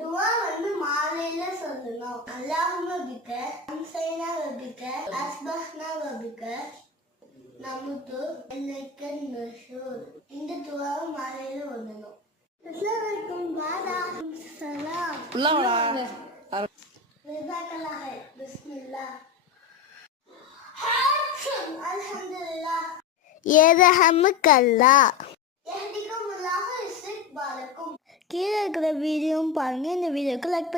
துவா மாலையில சொல்லணும். அல்லாஹும்ம பிக்க அம்சைனா வபிக்க அஸ்பஹ்னா வபிக்க நமுது இலைக்கன் நுஷூர். இந்த துவாவை மாலையில ஓதணும். அஸ்ஸலாமு அலைக்கும் வலைக்கும் ஸலாம். ஜஸாக்கல்லாஹ் ஹைர். பிஸ்மில்லாஹ். அல்ஹம்துலில்லாஹ். யர்ஹமுக்கல்லாஹ். யஹ்திகுமுல்லாஹு யுஸ்லிஹ் பாலக்கும். கீழே இருக்கிற வீடியோவும் பாருங்க. இந்த வீடியோக்கு லைக் பண்ணி